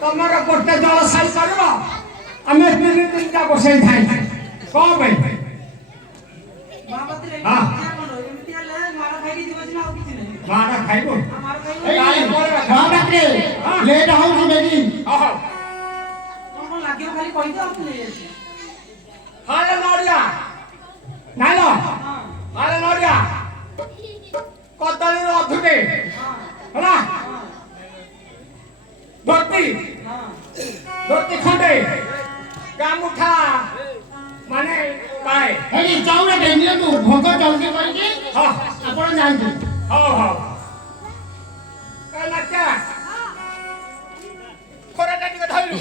तुम्हारा गोटे जल साई कर आमे तीन तीन का बसई थाई कौन भाई हां मारा खाई दिबो ना और किछ नहीं मारा खाइबो मारा खाइबो लेट हो छी बेगी हां कोन लागियो खाली कहि दो आप ले हाले नोडिया नालो हाले नोडिया कतली रो अथुके होला धोती धोती खंडे गामुठा माने काय हेनी चाउरे डेनिया तू भोग जल्दी करके हां आपण जानते हां हां काला क्या खोरा टाटी के धइलु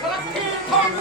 खोरा फिर थोक